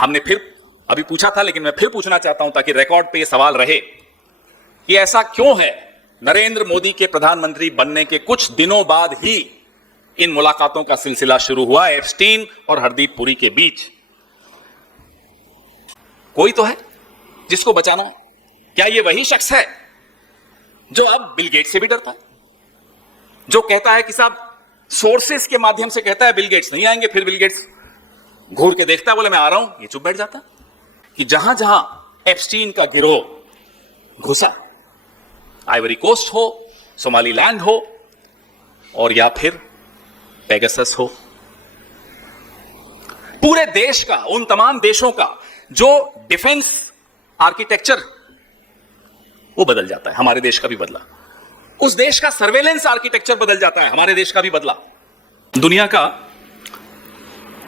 हमने फिर अभी पूछा था, लेकिन मैं फिर पूछना चाहता हूं ताकि रिकॉर्ड पे यह सवाल रहे कि ऐसा क्यों है नरेंद्र मोदी के प्रधानमंत्री बनने के कुछ दिनों बाद ही इन मुलाकातों का सिलसिला शुरू हुआ एप्स्टीन और हरदीप पुरी के बीच। कोई तो है जिसको बचाना है। क्या यह वही शख्स है जो अब बिल गेट्स से भी डरता है, जो कहता है कि साहब सोर्सेस के माध्यम से कहता है बिल गेट्स नहीं आएंगे, फिर बिल गेट्स घूर के देखता है, बोले मैं आ रहा हूं, ये चुप बैठ जाता। कि जहां जहां एप्स्टीन का गिरोह घुसा, आइवरी कोस्ट हो, सोमालीलैंड हो, और या फिर पेगासस हो, पूरे देश का, उन तमाम देशों का जो डिफेंस आर्किटेक्चर वो बदल जाता है। हमारे देश का भी बदला, उस देश का सर्वेलेंस आर्किटेक्चर बदल जाता है, हमारे देश का भी बदला। दुनिया का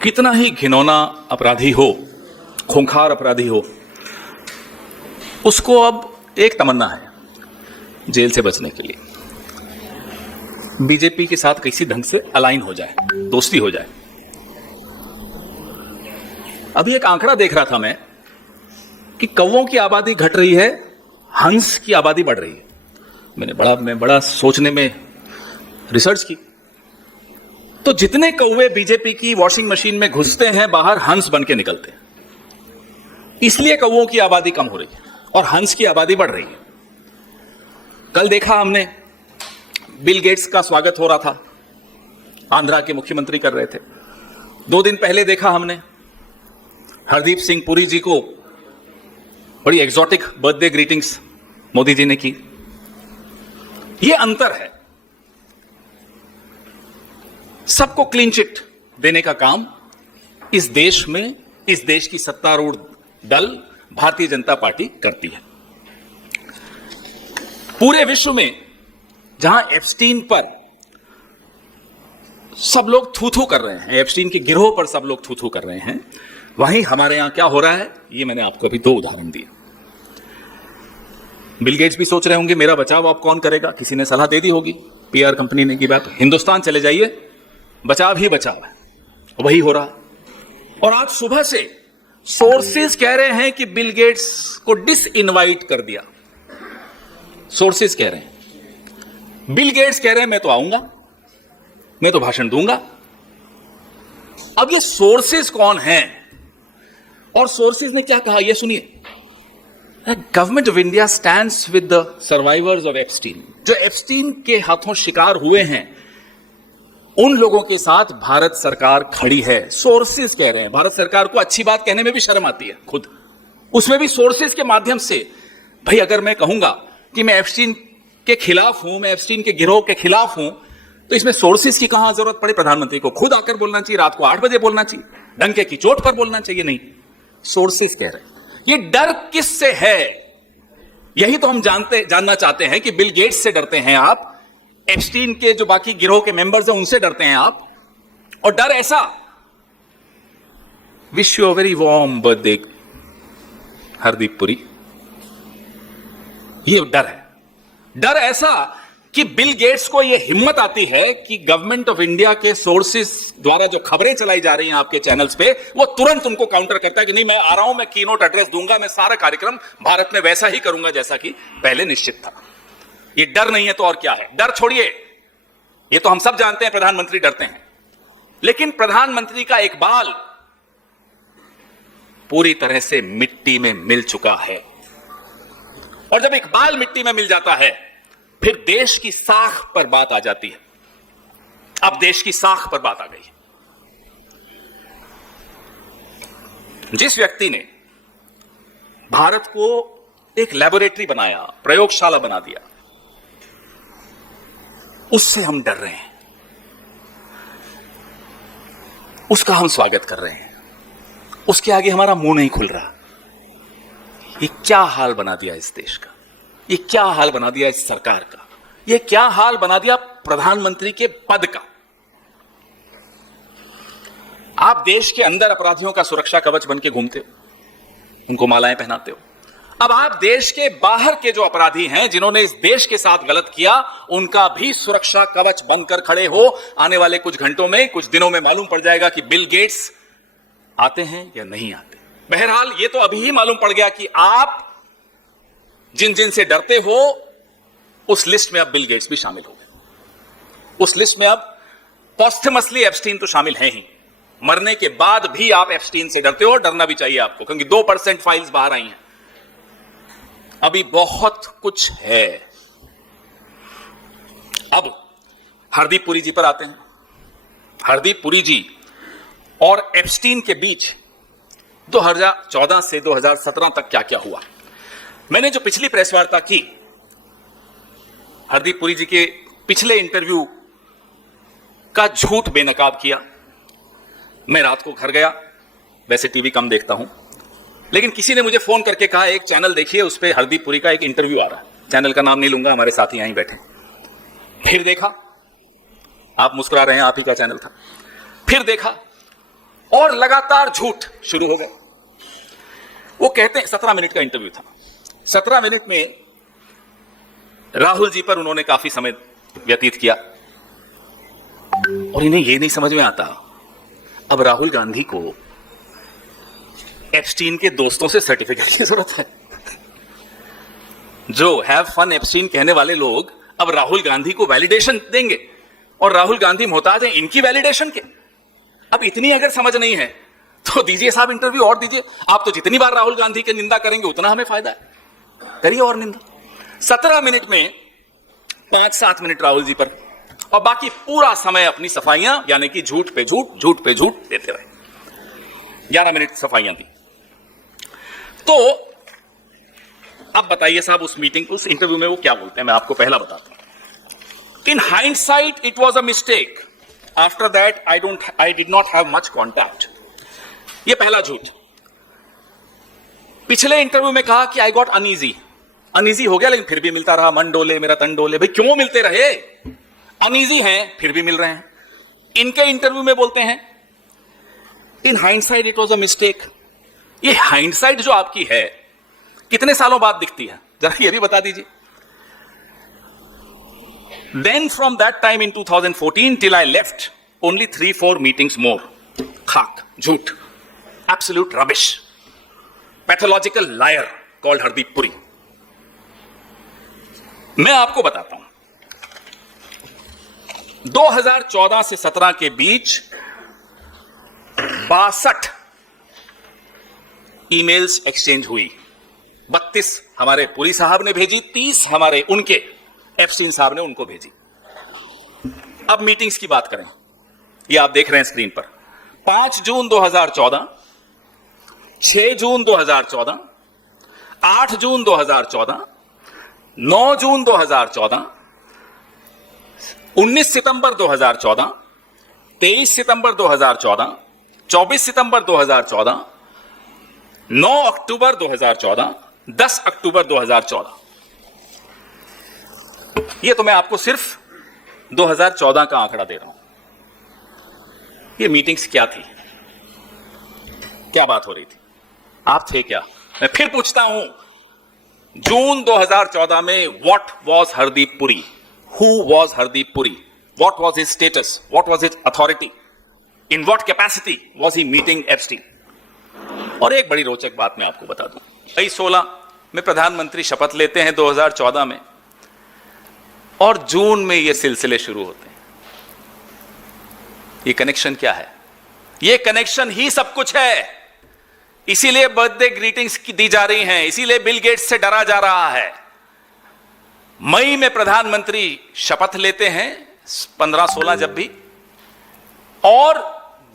कितना ही घिनौना अपराधी हो, खूंखार अपराधी हो, उसको अब एक तमन्ना है, जेल से बचने के लिए बीजेपी के साथ किसी ढंग से अलाइन हो जाए, दोस्ती हो जाए। अभी एक आंकड़ा देख रहा था मैं कि कौवों की आबादी घट रही है, हंस की आबादी बढ़ रही है। मैं बड़ा सोचने में रिसर्च की, तो जितने कौवे बीजेपी की वॉशिंग मशीन में घुसते हैं, बाहर हंस बन के निकलते हैं। इसलिए कौवों की आबादी कम हो रही है और हंस की आबादी बढ़ रही है। कल देखा हमने, बिल गेट्स का स्वागत हो रहा था, आंध्रा के मुख्यमंत्री कर रहे थे। 2 दिन पहले देखा हमने हरदीप सिंह पुरी जी को बड़ी exotic birthday greetings Modi ji ने की। यह अंतर है। सबको क्लीन चिट देने का काम इस देश में, इस देश की सत्तारूढ़ दल भारतीय जनता पार्टी करती है। पूरे विश्व में जहां एप्स्टीन पर सब लोग थू थू कर रहे हैं, एप्स्टीन के गिरोह पर सब लोग थू थू कर रहे हैं, वहीं हमारे यहां क्या हो रहा है, ये मैंने आपको अभी 2 उदाहरण दिए। बिल गेट्स भी सोच रहे होंगे मेरा बचाव अब कौन करेगा, किसी ने सलाह दे दी होगी, पीआर कंपनी ने की बात, हिंदुस्तान चले जाइए, बचाव ही बचाव है, वही हो रहा है। और आज सुबह से सोर्सेज कह रहे हैं कि बिल गेट्स को डिसइनवाइट कर दिया। सोर्सेज कह रहे हैं, बिल गेट्स कह रहे हैं मैं तो आऊंगा, मैं तो भाषण दूंगा। अब ये सोर्सेज कौन हैं और सोर्सेज ने क्या कहा, ये सुनिए। Government of India stands with the survivors of Epstein. जो एप्स्टीन के हाथों शिकार हुए हैं, उन लोगों के साथ भारत सरकार खड़ी है। सोर्सेज कह रहे हैं। भारत सरकार को अच्छी बात कहने में भी शर्म आती है खुद, उसमें भी सोर्सेज के माध्यम से। भाई अगर मैं कहूंगा कि मैं एप्स्टीन के खिलाफ हूं, मैं एप्स्टीन के गिरोह के खिलाफ हूं, तो इसमें सोर्सेज की कहां जरूरत पड़े। प्रधानमंत्री को खुद आकर बोलना चाहिए, रात को 8 बजे बोलना चाहिए, डंके की चोट पर बोलना चाहिए। नहीं, सोर्सेज कह रहे हैं। ये डर किससे है, यही तो हम जानना चाहते हैं कि बिल गेट्स से डरते हैं आप, एप्स्टीन के जो बाकी गिरोह के मेंबर्स हैं उनसे डरते हैं आप, और डर ऐसा, wish you a very warm birthday Hardeep Puri, ये डर है। डर ऐसा कि बिल गेट्स को यह हिम्मत आती है कि गवर्नमेंट ऑफ इंडिया के सोर्सेस द्वारा जो खबरें चलाई जा रही हैं आपके चैनल्स पे, वो तुरंत उनको काउंटर करता है कि नहीं, मैं आ रहा हूं, मैं कीनोट एड्रेस दूंगा, मैं सारा कार्यक्रम भारत में वैसा ही करूंगा जैसा कि पहले निश्चित था। ये डर नहीं है तो और क्या है। डर छोड़िए, ये तो हम सब जानते हैं प्रधानमंत्री डरते हैं, लेकिन प्रधानमंत्री का एक बाल पूरी तरह से मिट्टी में मिल चुका है, और जब एक बाल मिट्टी में मिल जाता है फिर देश की साख पर बात आ जाती है। अब देश की साख पर बात आ गई है। जिस व्यक्ति ने भारत को एक लैबोरेटरी बनाया, प्रयोगशाला बना दिया, उससे हम डर रहे हैं, उसका हम स्वागत कर रहे हैं, उसके आगे हमारा मुंह नहीं खुल रहा। ये क्या हाल बना दिया इस देश का, ये क्या हाल बना दिया इस सरकार का, ये क्या हाल बना दिया प्रधानमंत्री के पद का। आप देश के अंदर अपराधियों का सुरक्षा कवच बन के घूमते हो, उनको मालाएं पहनाते हो। अब आप देश के बाहर के जो अपराधी हैं, जिन्होंने इस देश के साथ गलत किया, उनका भी सुरक्षा कवच बनकर खड़े हो। आने वाले कुछ घंटों में, कुछ दिनों में मालूम पड़ जाएगा कि बिल गेट्स आते हैं या नहीं आते। बहरहाल ये तो अभी ही मालूम पड़ गया कि आप जिन जिन से डरते हो उस लिस्ट में अब बिल गेट्स भी शामिल हो गए। उस लिस्ट में अब पोस्टमसली एप्स्टीन तो शामिल है ही, मरने के बाद भी आप एप्स्टीन से डरते हो। डरना भी चाहिए आपको, क्योंकि 2% फाइल्स बाहर आई हैं। अभी बहुत कुछ है। अब हरदीप पुरी जी पर आते हैं। हरदीप पुरी जी और एप्स्टीन के बीच 2014 से 2017 तक क्या क्या हुआ। मैंने जो पिछली प्रेस वार्ता की, हरदीप पुरी जी के पिछले इंटरव्यू का झूठ बेनकाब किया। मैं रात को घर गया, वैसे टीवी कम देखता हूं, लेकिन किसी ने मुझे फोन करके कहा एक चैनल देखिए, उस पर हरदीप पुरी का एक इंटरव्यू आ रहा है। चैनल का नाम नहीं लूंगा, हमारे साथी यहीं बैठे। फिर देखा, आप मुस्कुरा रहे हैं, आप ही का चैनल था। फिर देखा और लगातार झूठ शुरू हो गए। वो कहते हैं 17 मिनट का इंटरव्यू था। 17 मिनट में राहुल जी पर उन्होंने काफी समय व्यतीत किया और इन्हें यह नहीं समझ में आता अब राहुल गांधी को एप्स्टीन के दोस्तों से सर्टिफिकेट की जरूरत है। जो हैव फन एप्स्टीन कहने वाले लोग अब राहुल गांधी को वैलिडेशन देंगे और राहुल गांधी मोहताज है इनकी वैलिडेशन के। अब इतनी अगर समझ नहीं है तो दीजिए साहब इंटरव्यू और दीजिए। आप तो जितनी बार राहुल गांधी की निंदा करेंगे उतना हमें फायदा है, करिए और निंदा। 17 मिनट में 5-7 मिनट राहुल जी पर और बाकी पूरा समय अपनी सफाइयां, यानी कि झूठ पे झूठ, झूठ पे झूठ देते रहे। 11 मिनट सफाइयां दी। तो अब बताइए साहब उस मीटिंग, उस इंटरव्यू में वो क्या बोलते हैं, मैं आपको पहला बताता हूं। In hindsight it was a mistake, after that I did not have much contact. ये पहला झूठ। पिछले इंटरव्यू में कहा कि आई गॉट अनईजी, अनईजी हो गया लेकिन फिर भी मिलता रहा, मन डोले मेरा तन डोले। भाई क्यों मिलते रहे, अनईजी हैं फिर भी मिल रहे हैं। इनके इंटरव्यू में बोलते हैं in hindsight it was a mistake. ये हाइंडसाइट जो आपकी है कितने सालों बाद दिखती है, जरा ये भी बता दीजिए। Then from that time in 2014 till I left only 3-4 meetings more. खाक, झूठ, absolute rubbish, pathological liar called Hardeep Puri. मैं आपको बताता हूं 2014 से 17 के बीच 62 ईमेल्स एक्सचेंज हुई। 32 हमारे पुरी साहब ने भेजी, 30 हमारे उनके एप्स्टीन साहब ने उनको भेजी। अब मीटिंग्स की बात करें, ये आप देख रहे हैं स्क्रीन पर। 5 जून 2014, 6 जून 2014, 8 जून 2014, 9 जून 2014, 19 सितंबर 2014, 23 सितंबर 2014, 24 सितंबर 2014, 9 अक्टूबर 2014, 10 अक्टूबर 2014। ये तो मैं आपको सिर्फ 2014 का आंकड़ा दे रहा हूं। ये मीटिंग्स क्या थी, क्या बात हो रही थी, आप थे क्या? मैं फिर पूछता हूं, जून 2014 में what was Hardeep Puri? Who was Hardeep Puri? What was his status? What was his authority? In what capacity was he meeting Epstein? और एक बड़ी रोचक बात मैं आपको बता दूं, 2016 में प्रधानमंत्री शपथ लेते हैं 2014 में, और जून में ये सिलसिले शुरू होते हैं। ये कनेक्शन क्या है? ये कनेक्शन ही सब कुछ है। इसीलिए बर्थडे ग्रीटिंग्स की दी जा रही हैं, इसीलिए बिल गेट्स से डरा जा रहा है। मई में प्रधानमंत्री शपथ लेते हैं 15-16 जब भी, और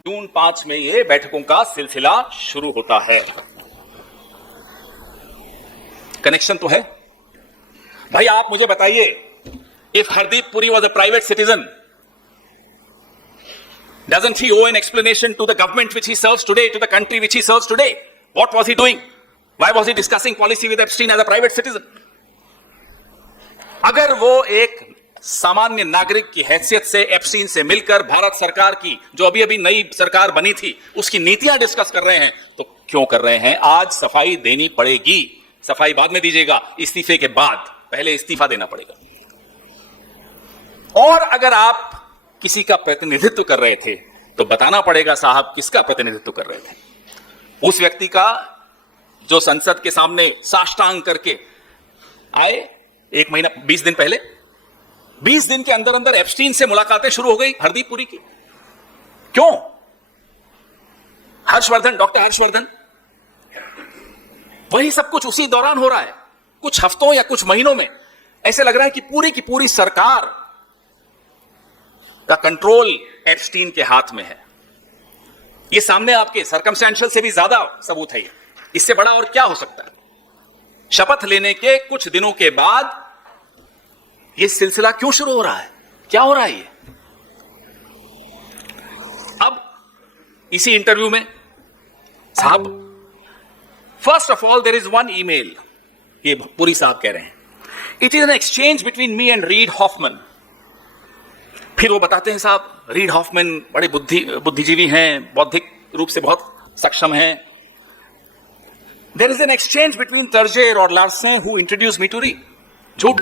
जून 5 में ये बैठकों का सिलसिला शुरू होता है। कनेक्शन तो है भाई। आप मुझे बताइए, if Hardeep Puri was a private citizen, doesn't he owe an explanation to the government which he serves today, to the country which he serves today? What was he doing? Why was he discussing policy with Epstein as a private citizen? अगर वो एक सामान्य नागरिक की हैसियत से Epstein से मिलकर भारत सरकार की, जो अभी अभी नई सरकार बनी थी, उसकी नीतियां डिस्कस कर रहे हैं, तो क्यों कर रहे हैं? आज सफाई देनी पड़ेगी। सफाई बाद में दीजिएगा, इस्तीफे के बाद, पहले इस्तीफा देना पड़ेगा। और अगर आप किसी का प्रतिनिधित्व कर रहे थे तो बताना पड़ेगा साहब किसका प्रतिनिधित्व कर रहे थे। उस व्यक्ति का जो संसद के सामने साष्टांग करके आए 1 महीना 20 दिन पहले, 20 दिन के अंदर अंदर एप्स्टीन से मुलाकातें शुरू हो गई हरदीप पुरी की। क्यों? हर्षवर्धन, डॉक्टर हर्षवर्धन, वही सब कुछ उसी दौरान हो रहा है। कुछ हफ्तों या कुछ महीनों में ऐसे लग रहा है कि पूरी सरकार का कंट्रोल एप्स्टीन के हाथ में है। ये सामने आपके सर्कमस्टेंशियल से भी ज्यादा सबूत है। इससे बड़ा और क्या हो सकता है? शपथ लेने के कुछ दिनों के बाद ये सिलसिला क्यों शुरू हो रहा है? क्या हो रहा है ये? अब इसी इंटरव्यू में साहब, first of all there is one email, ये पुरी साहब कह रहे हैं, it is an exchange between me and Reid Hoffman. फिर वो बताते हैं साहब, रीड हॉफमैन बड़े बुद्धिजीवी हैं, बौद्धिक रूप से बहुत सक्षम हैं। There is an exchange between Terje और Larsen who introduce me to Reid. झूठ।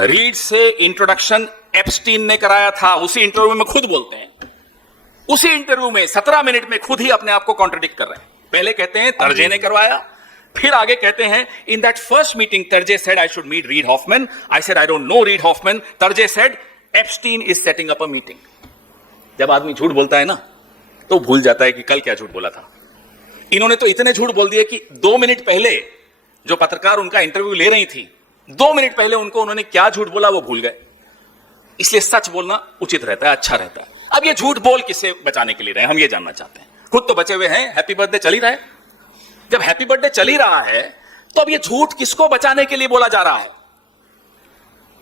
रीड से इंट्रोडक्शन एप्स्टीन ने कराया था। उसी इंटरव्यू में खुद बोलते हैं, उसी इंटरव्यू में 17 मिनट में खुद ही अपने आप को कॉन्ट्रडिक्ट कर रहे हैं। पहले कहते हैं तर्जे ने करवाया, फिर आगे कहते हैं in that first meeting Terje said I should meet Reid Hoffman, I said I don't know Reid Hoffman, Terje said Epstein is setting up a meeting. जब आदमी झूठ बोलता है ना, तो भूल जाता है कि कल क्या झूठ बोला था। इन्होंने तो इतने झूठ बोल दिए कि 2 मिनट पहले जो पत्रकार उनका इंटरव्यू ले रही थी, 2 मिनट पहले उन्होंने क्या झूठ बोला वो भूल गए। इसलिए सच बोलना उचित रहता है, अच्छा रहता है। अब ये झूठ बोल किससे बचाने के लिए रहे, हम ये जानना चाहते हैं। खुद तो बचे हुए हैं, हैप्पी बर्थडे चल ही रहा है। जब हैप्पी बर्थडे चल ही रहा है तो अब ये झूठ किसको बचाने के लिए बोला जा रहा है?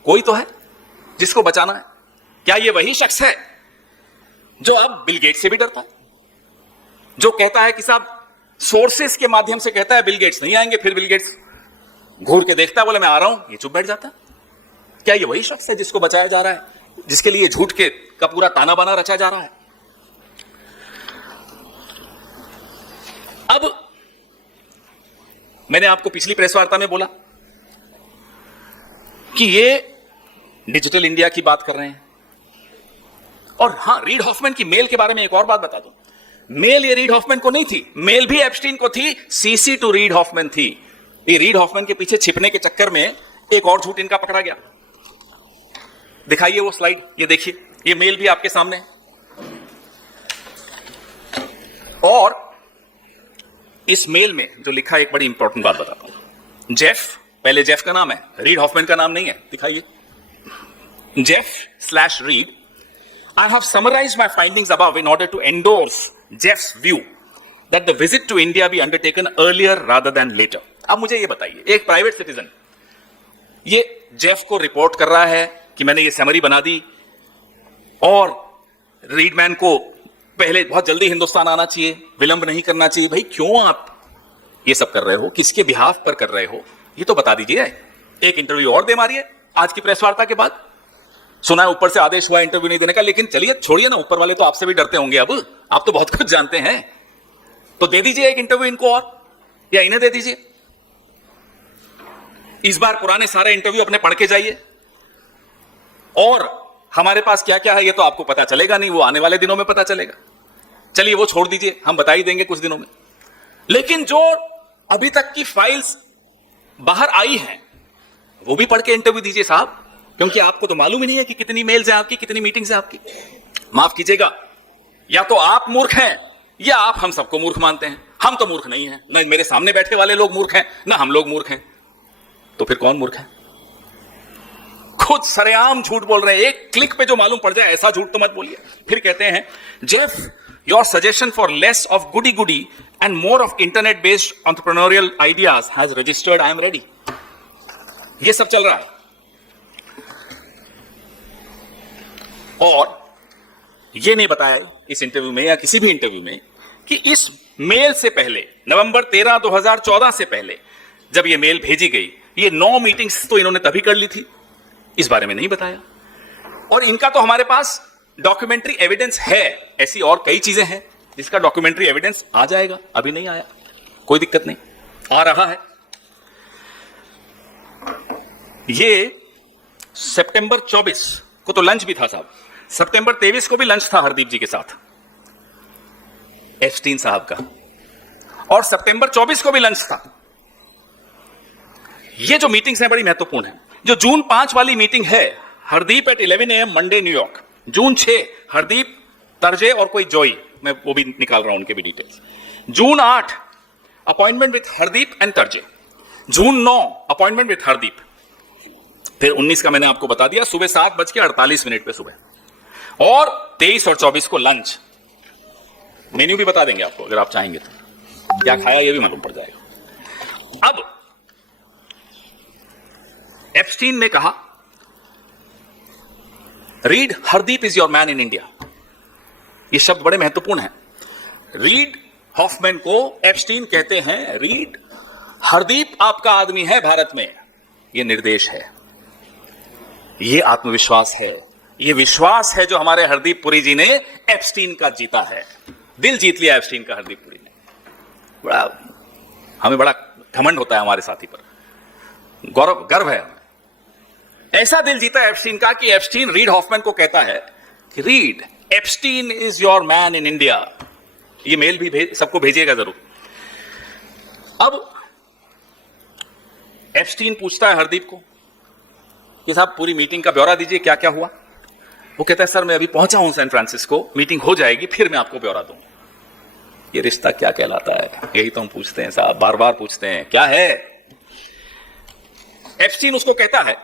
कोई तो है जिसको बचाना है। क्या ये वही शख्स है जो अब बिल गेट्स से भी डरता है, जो कहता है कि साहब सोर्सेस के माध्यम से कहता है बिल गेट्स नहीं आएंगे, फिर बिल गेट्स घूर के देखता है, बोले मैं आ रहा हूं, ये चुप बैठ जाता है? क्या ये वही शख्स है जिसको बचाया जा रहा है, जिसके लिए झूठ के का पूरा ताना बाना रचा जा रहा है? अब मैंने आपको पिछली प्रेस वार्ता में बोला कि ये डिजिटल इंडिया की बात कर रहे हैं। और हां, रीड हॉफमैन की मेल के बारे में एक और बात बता दूं। मेल ये रीड हॉफमैन को नहीं थी, मेल भी एप्स्टीन को थी, सीसी टू रीड हॉफमैन थी। ये रीड हॉफमैन के पीछे छिपने के चक्कर में एक और झूठ इनका पकड़ा गया। दिखाइए वो स्लाइड, ये देखिए, ये मेल भी आपके सामने है। और इस मेल में जो लिखा है, एक बड़ी इंपॉर्टेंट बात बताता हूं। जेफ, पहले जेफ का नाम है, रीड हॉफमैन का नाम नहीं है। दिखाइए, Jeff/Reed, I have summarized my findings above in order to endorse Jeff's view that the visit to India be undertaken earlier rather than later. अब मुझे ये बताइए, एक प्राइवेट सिटीजन ये जेफ को रिपोर्ट कर रहा है कि मैंने ये समरी बना दी और रीडमैन को पहले बहुत जल्दी हिंदुस्तान आना चाहिए, विलंब नहीं करना चाहिए। भाई क्यों आप ये सब कर रहे हो, किसके बिहाफ पर कर रहे हो, ये तो बता दीजिए। एक इंटरव्यू और दे मारिए आज की प्रेस वार्ता के बाद। सुना है ऊपर से आदेश हुआ इंटरव्यू नहीं देने का, लेकिन चलिए छोड़िए ना, ऊपर वाले तो आपसे भी डरते होंगे। अब आप तो बहुत कुछ जानते हैं, तो दे दीजिए एक इंटरव्यू इनको, और या इन्हें दे दीजिए। इस बार पुराने सारे इंटरव्यू अपने पढ़ के जाइए, और हमारे पास क्या क्या है ये तो आपको पता चलेगा नहीं, वो आने वाले दिनों में पता चलेगा। चलिए वो छोड़ दीजिए, हम बता ही देंगे कुछ दिनों में। लेकिन जो अभी तक की फाइल्स बाहर आई हैं वो भी पढ़ के इंटरव्यू दीजिए साहब, क्योंकि आपको तो मालूम ही नहीं है कि कितनी मेल्स हैं आपकी, कितनी मीटिंग्स हैं आपकी। माफ कीजिएगा, या तो आप मूर्ख हैं या आप हम सबको मूर्ख मानते हैं। हम तो मूर्ख नहीं हैं, न मेरे सामने बैठे वाले लोग मूर्ख हैं, ना हम लोग मूर्ख हैं। तो फिर कौन मूर्ख है? खुद सरेआम झूठ बोल रहे हैं, एक क्लिक पे जो मालूम पड़ जाए ऐसा झूठ तो मत बोलिए। फिर कहते हैं Jeff, your suggestion for less of goody goody and more of internet based entrepreneurial ideas has registered, I am ready. ये सब चल रहा है। और ये नहीं बताया इस इंटरव्यू में या किसी भी इंटरव्यू में कि इस मेल से पहले, नवंबर 13, 2014 से पहले जब ये मेल भेजी गई, ये 9 मीटिंग्स तो इन्होंने तभी कर ली थी। इस बारे में नहीं बताया। और इनका तो हमारे पास डॉक्यूमेंट्री एविडेंस है, ऐसी और कई चीजें हैं जिसका डॉक्यूमेंट्री एविडेंस आ जाएगा। अभी नहीं आया, कोई दिक्कत नहीं, आ रहा है। ये सितंबर 24 को तो लंच भी था साहब, सितंबर 23 को भी लंच था हरदीप जी के साथ। एप्स्टीन साहब का, और सितंबर 24 को भी लंच था। ये जो मीटिंग्स हैं बड़ी महत्वपूर्ण है। जो जून 5 वाली मीटिंग है, Hardeep at 11 AM Monday New York. June 6 Hardeep, Terje और कोई जोई, मैं वो भी निकाल रहा हूं उनके भी details. June 8 appointment with Hardeep and Terje. June 9 appointment with Hardeep. फिर 19 का मैंने आपको बता दिया, सुबह 7:48 पे सुबह। और 23 और 24 को लंच। मेन्यू भी बता देंगे आपको अगर आप चाहेंगे तो, क्या खाया ये भी मालूम पड़ जाएगा। अब एप्स्टीन ने कहा, read Hardeep is your man in India. ये शब्द बड़े महत्वपूर्ण है। रीड हॉफमैन को एप्स्टीन कहते हैं, रीड हरदीप आपका आदमी है भारत में। ये निर्देश है, ये आत्मविश्वास है, ये विश्वास है जो हमारे हरदीप पुरी जी ने एप्स्टीन का जीता है। दिल जीत लिया एप्स्टीन का हरदीप पुरी ने। हमें बड़ा घमंड होता है हमारे साथी पर, गौरव गर्व है। ऐसा दिल जीता एप्स्टीन का कि एप्स्टीन रीड हॉफमैन को कहता है कि read Epstein is your man in India. ये मेल भी सबको भेजिएगा जरूर। अब एप्स्टीन पूछता है हरदीप को कि साहब पूरी मीटिंग का ब्यौरा दीजिए, क्या क्या हुआ। वो कहता है, सर मैं अभी पहुंचा हूं सैन फ्रांसिस्को, मीटिंग हो जाएगी फिर मैं आपको ब्यौरा दूंगा। ये रिश्ता क्या कहलाता है, यही तो हम पूछते हैं साहब, बार बार पूछते हैं क्या है। एप्स्टीन उसको कहता है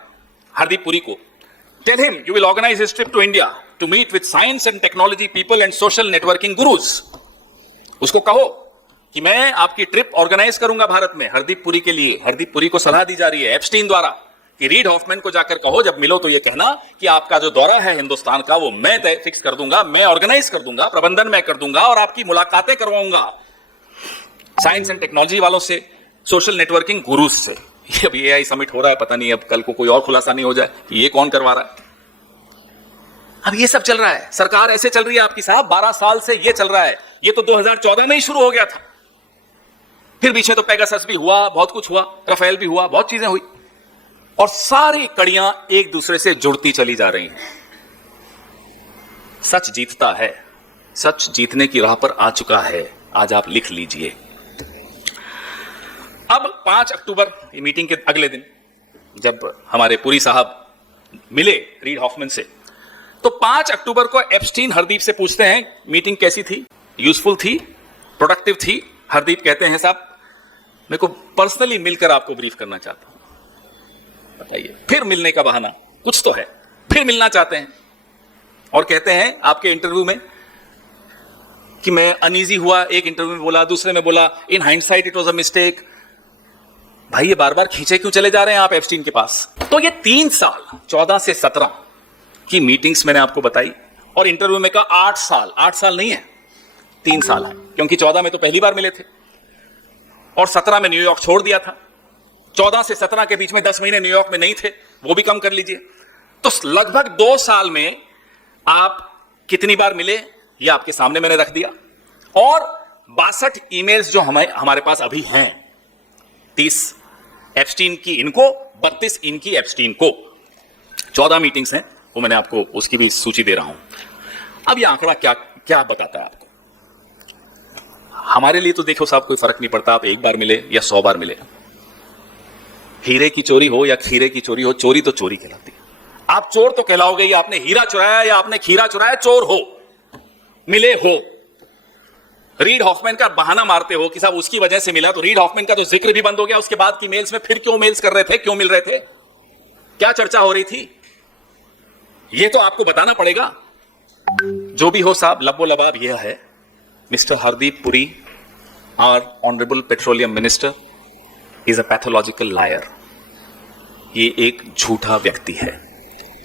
हरदीप पुरी को, tell him you will organise his trip to India to meet with science and technology people and social networking gurus. उसको कहो कि मैं आपकी ट्रिप ऑर्गेनाइज करूंगा भारत में हरदीप पुरी के लिए। हरदीप पुरी को सलाह दी जा रही है एप्स्टीन द्वारा कि रीड हॉफमैन को जाकर कहो जब मिलो तो ये कहना कि आपका जो दौरा है हिंदुस्तान का वो मैं तय फिक्स कर दूंगा, मैं ऑर्गेनाइज कर दूंगा, प्रबंधन मैं कर दूंगा और आपकी मुलाकातें करवाऊंगा साइंस एंड टेक्नोलॉजी वालों से, सोशल नेटवर्किंग गुरुज से। ये अब एआई समिट हो रहा है, पता नहीं अब कल को कोई और खुलासा नहीं हो जाए कि ये कौन करवा रहा है। अब ये सब चल रहा है, सरकार ऐसे चल रही है आपकी साहब, 12 साल से ये चल रहा है। ये तो 2014 में ही शुरू हो गया था, फिर पीछे तो पेगासस भी हुआ, बहुत कुछ हुआ, राफेल भी हुआ, बहुत चीजें हुई, और सारी कड़ियां एक दूसरे से जुड़ती चली जा रही हैं। सच जीतता है, सच जीतने की राह पर आ चुका है, आज आप लिख लीजिए। अब 5 अक्टूबर ये मीटिंग के अगले दिन जब हमारे पुरी साहब मिले रीड हॉफमैन से, तो 5 अक्टूबर को एप्स्टीन हरदीप से पूछते हैं मीटिंग कैसी थी, यूजफुल थी, प्रोडक्टिव थी। हरदीप कहते हैं साहब मेरे को पर्सनली मिलकर आपको ब्रीफ करना चाहता हूं, बताइए। फिर मिलने का बहाना कुछ तो है, फिर मिलना चाहते हैं और कहते हैं आपके इंटरव्यू में कि मैं अनईजी हुआ, एक इंटरव्यू में बोला, दूसरे में बोला in hindsight it was a mistake. भाई ये बार बार खींचे क्यों चले जा रहे हैं आप एप्स्टीन के पास। तो ये 3 साल 14 से 17 की मीटिंग्स मैंने आपको बताई, और इंटरव्यू में कहा 8 साल, 8 साल नहीं है 3 साल है, क्योंकि 14 में तो पहली बार मिले थे और 17 में न्यूयॉर्क छोड़ दिया था। 14 से 17 के बीच में 10 महीने न्यूयॉर्क में नहीं थे, वो भी कम कर लीजिए। तो लगभग 2 साल में आप कितनी बार मिले ये आपके सामने मैंने रख दिया। और 62 ईमेल्स जो हमारे पास अभी हैं, 30 एप्स्टीन की इनको, 32 इनकी एप्स्टीन को, 14 मीटिंग्स हैं, वो मैंने आपको उसकी भी सूची दे रहा हूं। अब ये आंकड़ा क्या क्या बताता है आपको। हमारे लिए तो देखो साहब कोई फर्क नहीं पड़ता आप 1 बार मिले या 100 बार मिले। हीरे की चोरी हो या खीरे की चोरी हो, चोरी तो चोरी कहलाती है। आप चोर तो कहलाओगे, या आपने हीरा चुराया या आपने खीरा चुराया, चोर हो, मिले हो। रीड हॉफमैन का बहाना मारते हो कि साहब उसकी वजह से मिला, तो रीड हॉफमैन का तो जिक्र भी बंद हो गया उसके बाद की मेल्स में। फिर क्यों मेल्स कर रहे थे, क्यों मिल रहे थे, क्या चर्चा हो रही थी, ये तो आपको बताना पड़ेगा। जो भी हो साहब, लबो लबाब यह है, mister Hardeep Puri, our honourable petroleum minister, is a pathological liar. ये एक झूठा व्यक्ति है,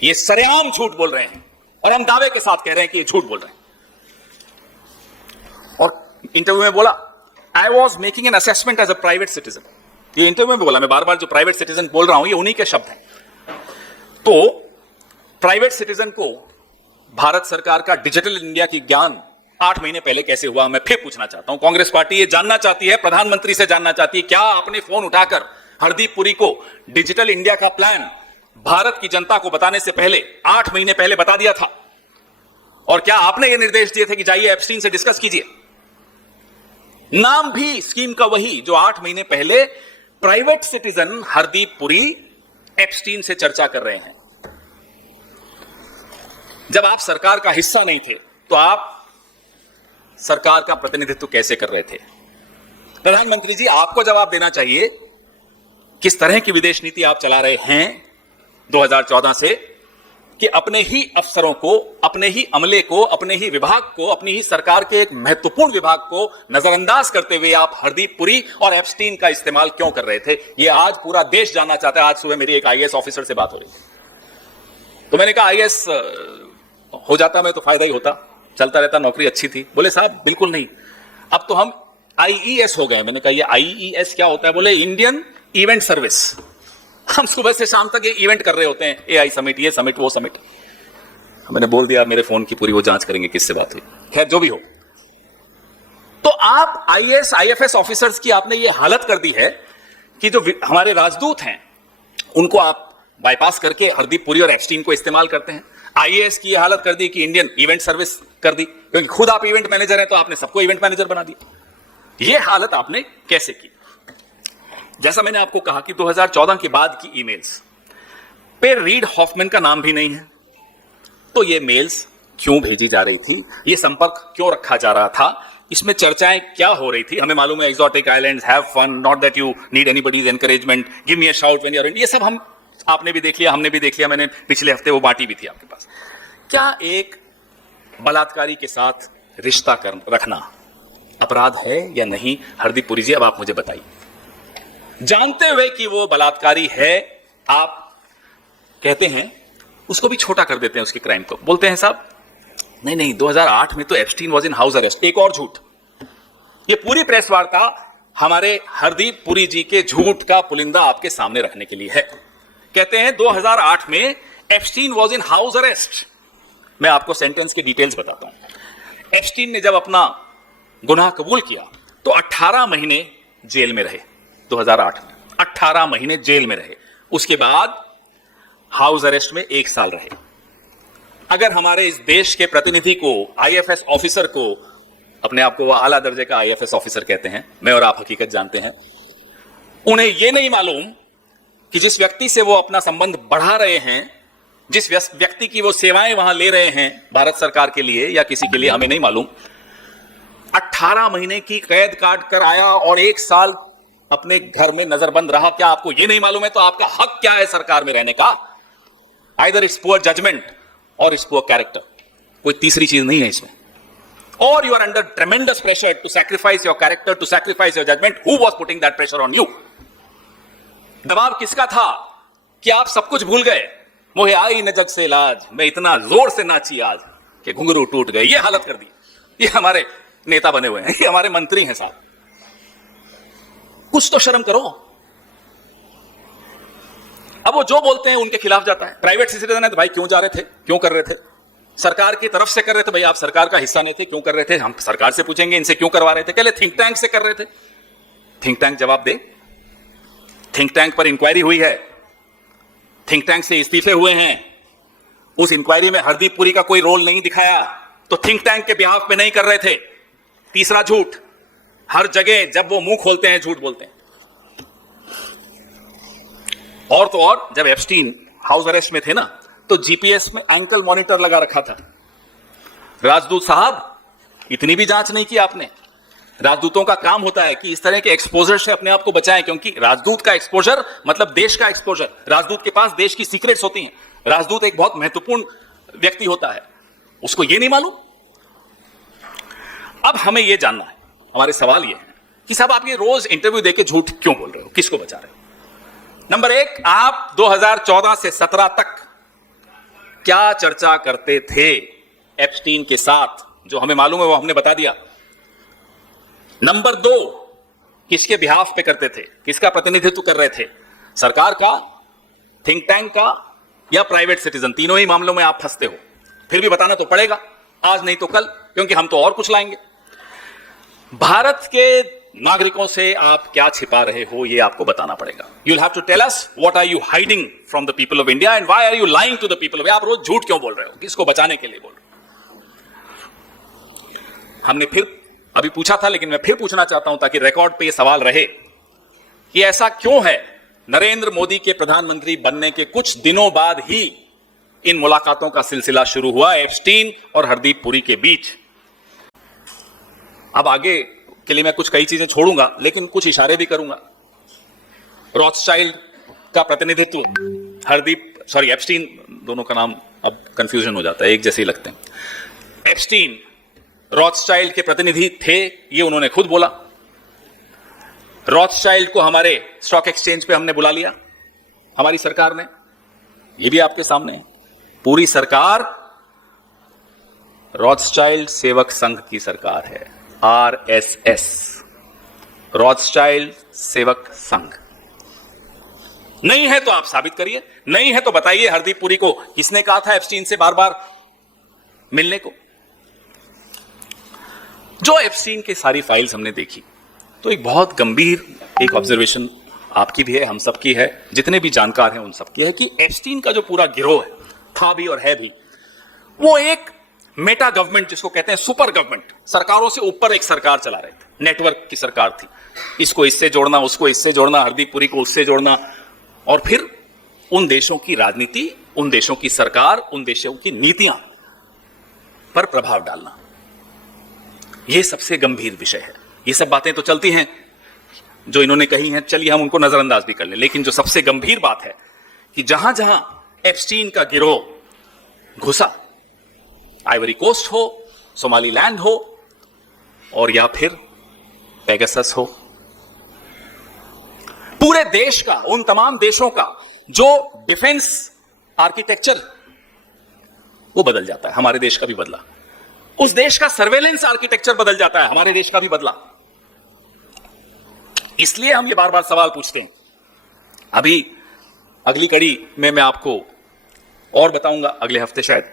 ये सरेआम झूठ बोल रहे हैं और हम दावे के साथ कह रहे हैं कि ये झूठ बोल रहे हैं। और इंटरव्यू में बोला, I was making an assessment as a private citizen. ये इंटरव्यू में बोला, मैं बार बार जो प्राइवेट सिटीजन बोल रहा हूं ये उन्हीं के शब्द हैं। तो प्राइवेट सिटीजन को भारत सरकार का डिजिटल इंडिया की ज्ञान 8 महीने पहले कैसे हुआ, मैं फिर पूछना चाहता हूं। कांग्रेस पार्टी ये जानना चाहती है, प्रधानमंत्री से जानना चाहती है, क्या आपने फोन उठाकर हरदीप पुरी को डिजिटल इंडिया का प्लान भारत की जनता को बताने से पहले 8 महीने पहले बता दिया था? और क्या आपने ये निर्देश दिए थे कि जाइए एप्स्टीन से डिस्कस कीजिए? नाम भी स्कीम का वही जो 8 महीने पहले private citizen Hardeep Puri Epstein से चर्चा कर रहे हैं। जब आप सरकार का हिस्सा नहीं थे तो आप सरकार का प्रतिनिधित्व कैसे कर रहे थे? प्रधानमंत्री जी, आपको जवाब देना चाहिए किस तरह की विदेश नीति आप चला रहे हैं 2014 से कि अपने ही अफसरों को, अपने ही अमले को, अपने ही विभाग को, अपनी ही सरकार के एक महत्वपूर्ण विभाग को नजरअंदाज करते हुए आप हरदीप पुरी और एप्स्टीन का इस्तेमाल क्यों कर रहे थे? यह आज पूरा देश जानना चाहता है। आज सुबह मेरी एक आईएएस ऑफिसर से बात हो रही थी तो मैंने कहा आईएएस हो जाता मैं तो फायदा ही होता, चलता रहता, नौकरी अच्छी थी। बोले साहब बिल्कुल नहीं, अब तो हम आईईएस हो गए। मैंने कहा ये आईईएस क्या होता है? बोले इंडियन इवेंट सर्विस। हम सुबह से शाम तक ये इवेंट कर रहे होते हैं, एआई समिट, ये समिट, वो समिट। मैंने बोल दिया मेरे फोन की पूरी वो जांच करेंगे किससे बात हुई। खैर जो भी हो, तो आप आईएएस आईएफएस ऑफिसर्स की आपने ये हालत कर दी है कि जो हमारे राजदूत हैं उनको आप बाईपास करके हरदीप पुरी और एप्स्टीन को इस्तेमाल करते हैं। आईएएस की ये हालत कर दी कि इंडियन इवेंट सर्विस कर दी, क्योंकि खुद आप इवेंट मैनेजर हैं तो आपने सबको इवेंट मैनेजर बना दिया। ये हालत आपने कैसे की? जैसा मैंने आपको कहा कि 2014 के बाद की ईमेल्स पे रीड हॉफमैन का नाम भी नहीं है, तो ये मेल्स क्यों भेजी जा रही थी, ये संपर्क क्यों रखा जा रहा था, इसमें चर्चाएं क्या हो रही थी? हमें मालूम है exotic islands, have fun, not that you need anybody's encouragement, give me a shout when you are in, ये सब आपने भी देख लिया, हमने भी देख लिया, मैंने पिछले हफ्ते वो बांटी भी थी आपके पास। क्या एक बलात्कारी के साथ रिश्ता रखना अपराध है या नहीं? हरदीप पुरी जी अब आप मुझे बताइए। जानते हुए कि वो बलात्कारी है, आप कहते हैं, उसको भी छोटा कर देते हैं उसके क्राइम को, बोलते हैं साहब नहीं नहीं 2008 में तो Epstein was in house arrest. एक और झूठ, ये पूरी प्रेस वार्ता हमारे हरदीप पुरी जी के झूठ का पुलिंदा आपके सामने रखने के लिए है। कहते हैं 2008 में Epstein was in house arrest. मैं आपको सेंटेंस के डिटेल्स बताता हूं। एप्स्टीन ने जब अपना गुनाह कबूल किया तो 18 महीने जेल में रहे। 2008 में 18 महीने जेल में रहे, उसके बाद हाउस अरेस्ट में 1 साल रहे। अगर हमारे इस देश के प्रतिनिधि को, आईएफएस ऑफिसर को, अपने आप को वह आला दर्जे का आईएफएस ऑफिसर कहते हैं, मैं और आप हकीकत जानते हैं, उन्हें यह नहीं मालूम कि जिस व्यक्ति से वो अपना संबंध बढ़ा रहे हैं, जिस व्यक्ति की वो सेवाएं वहां ले रहे हैं भारत सरकार के लिए या किसी के लिए, हमें नहीं मालूम, 18 महीने की कैद काट कर आया और 1 साल अपने घर में नजरबंद रहा। क्या आपको यह नहीं मालूम है तो आपका हक क्या है सरकार में रहने का? आइदर इट्स पुअर जजमेंट और इट्स पुअर कैरेक्टर, कोई तीसरी चीज नहीं है इसमें। और you are under tremendous pressure to sacrifice your character, to sacrifice your judgement. Who was putting that pressure on you? दबाव किसका था कि आप सब कुछ भूल गए? मोहे आई न जग से लाज, मैं इतना जोर से नाची आज कि घुंघरू टूट गए। ये हालत कर दी। ये हमारे नेता बने हुए हैं, ये हमारे मंत्री हैं साहब, कुछ तो शर्म करो। अब वो जो बोलते हैं उनके खिलाफ जाता है। प्राइवेट सिटीजन है तो भाई क्यों जा रहे थे, क्यों कर रहे थे? सरकार की तरफ से कर रहे थे, भाई आप सरकार का हिस्सा नहीं थे, क्यों कर रहे थे? हम सरकार से पूछेंगे इनसे क्यों करवा रहे थे? कहले थिंक टैंक से कर रहे थे। थिंक टैंक जवाब दे। थिंक टैंक पर इंक्वायरी हुई है, थिंक टैंक से इस्तीफे हुए हैं, उस इंक्वायरी में हरदीप पुरी का कोई रोल नहीं दिखाया, तो थिंक टैंक के बिहाफ पे नहीं कर रहे थे। तीसरा झूठ, हर जगह जब वो मुंह खोलते हैं झूठ बोलते हैं। और तो और जब एप्स्टीन हाउस अरेस्ट में थे ना, तो जीपीएस में एंकल मॉनिटर लगा रखा था। राजदूत साहब, इतनी भी जांच नहीं की आपने। राजदूतों का काम होता है कि इस तरह के एक्सपोजर से अपने आप को बचाएं, क्योंकि राजदूत का एक्सपोजर मतलब देश का एक्सपोजर। राजदूत के पास देश की सीक्रेट्स होती हैं। राजदूत एक बहुत महत्वपूर्ण व्यक्ति होता है, उसको यह नहीं मालूम। अब हमें यह जानना है, हमारे सवाल यह है कि साहब आप ये रोज इंटरव्यू देके झूठ क्यों बोल रहे हो, किसको बचा रहे हो? नंबर एक, आप 2014 से 17 तक क्या चर्चा करते थे एप्स्टीन के साथ, जो हमें मालूम है वो हमने बता दिया। नंबर दो, किसके बिहाफ पे करते थे, किसका प्रतिनिधित्व कर रहे थे? सरकार का, थिंक टैंक का या प्राइवेट सिटीजन? तीनों ही मामलों में आप फंसते हो। फिर भी बताना तो पड़ेगा, आज नहीं तो कल, क्योंकि हम तो और कुछ लाएंगे। भारत के नागरिकों से आप क्या छिपा रहे हो, यह आपको बताना पड़ेगा। You'll have to tell us what are you hiding from the people of India and why are you lying to the people of India? आप रोज झूठ क्यों बोल रहे हो, किसको बचाने के लिए बोल रहे हो? हमने फिर अभी पूछा था, लेकिन मैं फिर पूछना चाहता हूं ताकि रिकॉर्ड पे यह सवाल रहे कि ऐसा क्यों है नरेंद्र मोदी के प्रधानमंत्री बनने के कुछ दिनों बाद ही इन मुलाकातों का सिलसिला शुरू हुआ एप्स्टीन और हरदीप पुरी के बीच। अब आगे के लिए मैं कुछ कई चीजें छोड़ूंगा, लेकिन कुछ इशारे भी करूंगा। रॉथस्चाइल्ड का प्रतिनिधित्व एप्स्टीन, दोनों का नाम अब कंफ्यूजन हो जाता है, एक जैसे ही लगते हैं। एप्स्टीन रॉथस्चाइल्ड के प्रतिनिधि थे, ये उन्होंने खुद बोला। रॉथस्चाइल्ड को हमारे स्टॉक एक्सचेंज पे हमने बुला लिया, हमारी सरकार ने, ये भी आपके सामने है। पूरी सरकार रॉथस्चाइल्ड सेवक संघ की सरकार है, आरएसएस, रॉथस्चाइल्ड सेवक संघ। नहीं है तो आप साबित करिए, नहीं है तो बताइए हरदीप पुरी को किसने कहा था एप्स्टीन से बार बार मिलने को। जो एप्स्टीन की सारी फाइल्स हमने देखी तो एक बहुत गंभीर एक ऑब्जर्वेशन आपकी भी है, हम सबकी है, जितने भी जानकार हैं उन सबकी है कि एप्स्टीन का जो पूरा गिरोह है, था भी और है भी, वो एक मेटा गवर्नमेंट जिसको कहते हैं सुपर गवर्नमेंट, सरकारों से ऊपर एक सरकार चला रहे थे, नेटवर्क की सरकार थी। इसको इससे जोड़ना, उसको इससे जोड़ना, हरदीप पुरी को उससे जोड़ना, और फिर उन देशों की राजनीति, उन देशों की सरकार, उन देशों की नीतियां पर प्रभाव डालना, यह सबसे गंभीर विषय है। ये सब बातें तो चलती हैं जो इन्होंने कही हैं, चलिए हम उनको नजरअंदाज भी कर लें, लेकिन जो सबसे गंभीर बात है कि जहां जहां एप्स्टीन का गिरोह घुसा, आइवरी कोस्ट हो, सोमालीलैंड हो, और या फिर पेगासस हो, पूरे देश का, उन तमाम देशों का जो डिफेंस आर्किटेक्चर वो बदल जाता है। हमारे देश का भी बदला, उस देश का सर्वेलेंस आर्किटेक्चर बदल जाता है, हमारे देश का भी बदला। इसलिए हम ये बार बार सवाल पूछते हैं। अभी अगली कड़ी में मैं आपको और बताऊंगा, अगले हफ्ते शायद,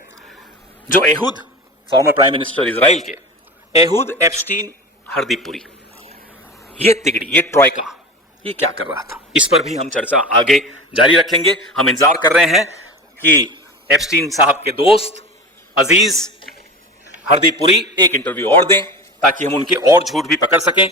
जो एहुद, फॉर्मर प्राइम मिनिस्टर इजराइल के, एहुद, एप्स्टीन, हरदीप पुरी, ये तिगड़ी, ये ट्रॉयका, ये क्या कर रहा था, इस पर भी हम चर्चा आगे जारी रखेंगे। हम इंतजार कर रहे हैं कि एप्स्टीन साहब के दोस्त अजीज हरदीप पुरी एक इंटरव्यू और दें ताकि हम उनके और झूठ भी पकड़ सकें।